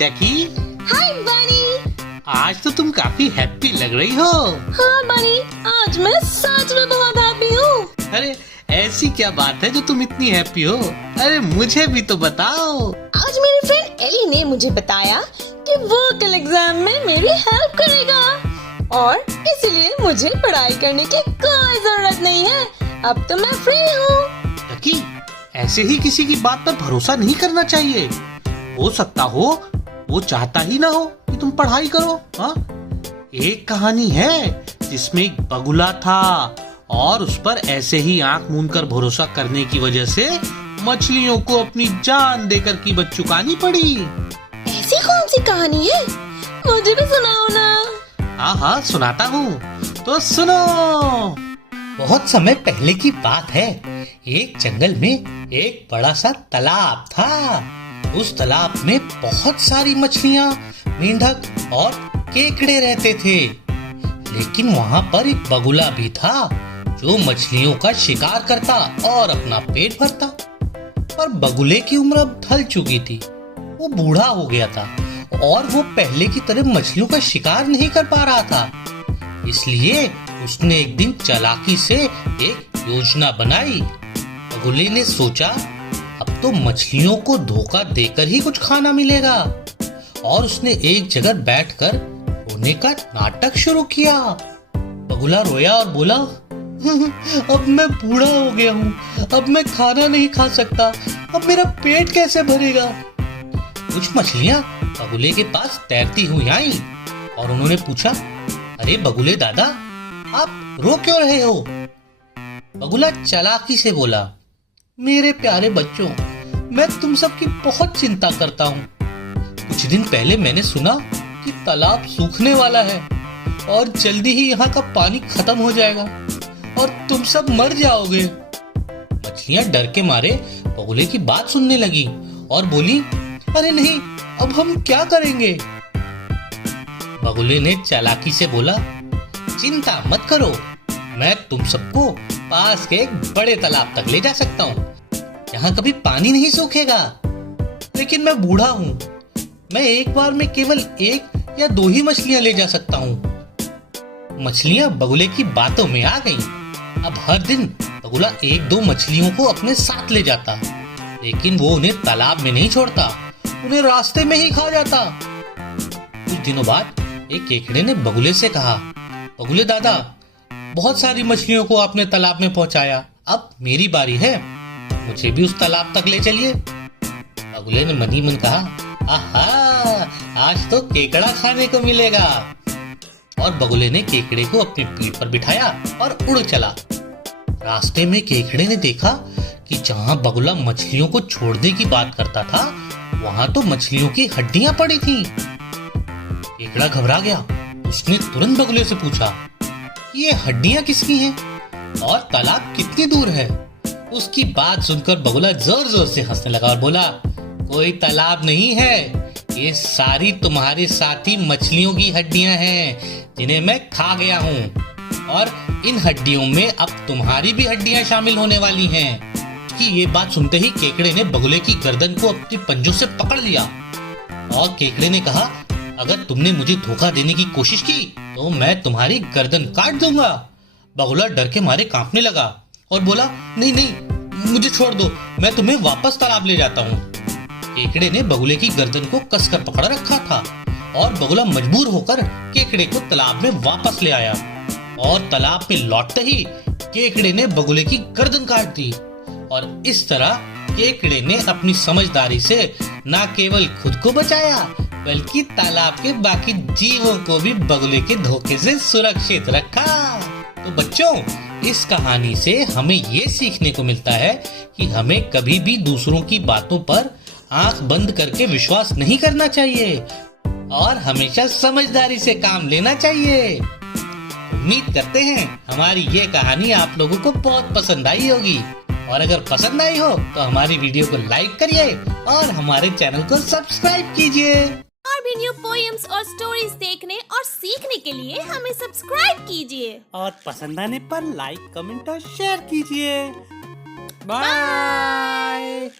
डकी। हाय बनी। आज तो तुम काफी हैप्पी लग रही हो। हाँ बनी, आज मैं सच में बहुत हैप्पी हूँ। अरे ऐसी क्या बात है जो तुम इतनी हैप्पी हो? अरे मुझे भी तो बताओ। आज मेरी फ्रेंड एली ने मुझे बताया कि वो कल एग्जाम में मेरी हेल्प करेगा और इसीलिए मुझे पढ़ाई करने की कोई जरूरत नहीं है। अब तो मैं फ्री हूँ। डकी, ऐसे ही किसी की बात पर भरोसा नहीं करना चाहिए। हो सकता हो वो चाहता ही ना हो कि तुम पढ़ाई करो। हाँ, एक कहानी है जिसमें एक बगुला था और उस पर ऐसे ही आंख मूंद कर भरोसा करने की वजह से मछलियों को अपनी जान देकर कीमत चुकानी पड़ी। ऐसी कौन सी कहानी है? मुझे भी सुनाओ ना। हाँ हाँ, सुनाता हूँ, तो सुनो। बहुत समय पहले की बात है। एक जंगल में एक बड़ा सा तालाब था। उस तालाब में बहुत सारी मछलियाँ, मेंढक और केकड़े रहते थे। लेकिन वहाँ पर एक बगुला भी था जो मछलियों का शिकार करता और अपना पेट भरता। पर बगुले की उम्र अब ढल चुकी थी। वो बूढ़ा हो गया था और वो पहले की तरह मछलियों का शिकार नहीं कर पा रहा था। इसलिए उसने एक दिन चालाकी से एक योजना बनाई। बगुले ने सोचा अब तो मछलियों को धोखा देकर ही कुछ खाना मिलेगा और उसने एक जगह बैठकर रोने का नाटक शुरू किया। बगुला रोया और बोला, अब मैं बूढ़ा हो गया हूँ, अब मैं खाना नहीं खा सकता, अब मेरा पेट कैसे भरेगा। कुछ मछलियाँ बगुले के पास तैरती हुई आईं और उन्होंने पूछा, अरे बगुले दादा, आप रो क्यों रहे हो? बगुला चालाकी से बोला, मेरे प्यारे बच्चों, मैं तुम सबकी बहुत चिंता करता हूँ। कुछ दिन पहले मैंने सुना कि तालाब सूखने वाला है और जल्दी ही यहाँ का पानी खत्म हो जाएगा और तुम सब मर जाओगे। मछलियाँ डर के मारे बगुले की बात सुनने लगी और बोली, अरे नहीं, अब हम क्या करेंगे? बगुले ने चालाकी से बोला, चिंता मत करो, मैं तुम सबको पास के एक बड़े तालाब तक ले जा सकता हूँ। यहाँ कभी पानी नहीं सूखेगा। लेकिन मैं बूढ़ा हूँ, मैं एक बार में केवल एक या दो ही मछलियाँ ले जा सकता हूँ। मछलियाँ बगुले की बातों में आ गईं। अब हर दिन बगुला एक दो मछलियों को अपने साथ ले जाता, लेकिन वो उन्हें तालाब में नहीं छोड़ता, उन्हें रास्ते में ही खा जाता। कुछ दिनों बाद एक केकड़े ने बगुले से कहा, बगुले दादा, बहुत सारी मछलियों को आपने तालाब में पहुंचाया, अब मेरी बारी है, मुझे भी उस तालाब तक ले चलिए। बगुले ने मन ही मन कहा, आहा, आज तो केकड़ा खाने को मिलेगा। और बगुले ने केकड़े को अपनी पीठ पर बिठाया और उड़ चला। रास्ते में केकड़े ने देखा कि जहाँ बगुला मछलियों को छोड़ने की बात करता था, वहाँ तो मछलियों की हड्डियां पड़ी थीं। केकड़ा घबरा गया। उसने तुरंत बगुले से पूछा, ये हड्डियां किसकी हैं और तालाब कितनी दूर है? उसकी बात सुनकर बगुला जोर जोर से हंसने लगा और बोला, कोई तालाब नहीं है, ये सारी तुम्हारे साथी मछलियों की हड्डियां हैं जिन्हें मैं खा गया हूँ और इन हड्डियों में अब तुम्हारी भी हड्डियां शामिल होने वाली हैं। कि ये बात सुनते ही केकड़े ने बगुले की गर्दन को अपने पंजों से पकड़ लिया और केकड़े ने कहा, अगर तुमने मुझे धोखा देने की कोशिश की तो मैं तुम्हारी गर्दन काट दूंगा। बगुला डर के मारे कांपने लगा और बोला, नहीं नहीं, मुझे छोड़ दो, मैं तुम्हें वापस तालाब ले जाता हूँ। केकड़े ने बगुले की गर्दन को कसकर पकड़ रखा था और बगुला मजबूर होकर केकड़े को तालाब में वापस ले आया और तालाब में लौटते ही केकड़े ने बगुले की गर्दन काट दी। और इस तरह केकड़े ने अपनी समझदारी से न केवल खुद को बचाया बल्कि तालाब के बाकी जीवों को भी बगुले के धोखे से सुरक्षित रखा। तो बच्चों, इस कहानी से हमें ये सीखने को मिलता है कि हमें कभी भी दूसरों की बातों पर आंख बंद करके विश्वास नहीं करना चाहिए और हमेशा समझदारी से काम लेना चाहिए। उम्मीद करते हैं हमारी ये कहानी आप लोगों को बहुत पसंद आई होगी और अगर पसंद आई हो तो हमारी वीडियो को लाइक करिए और हमारे चैनल को सब्सक्राइब कीजिए। और भी न्यू पोएम्स और स्टोरीज देखने और सीखने के लिए हमें सब्सक्राइब कीजिए और पसंद आने पर लाइक, कमेंट और शेयर कीजिए। बाय।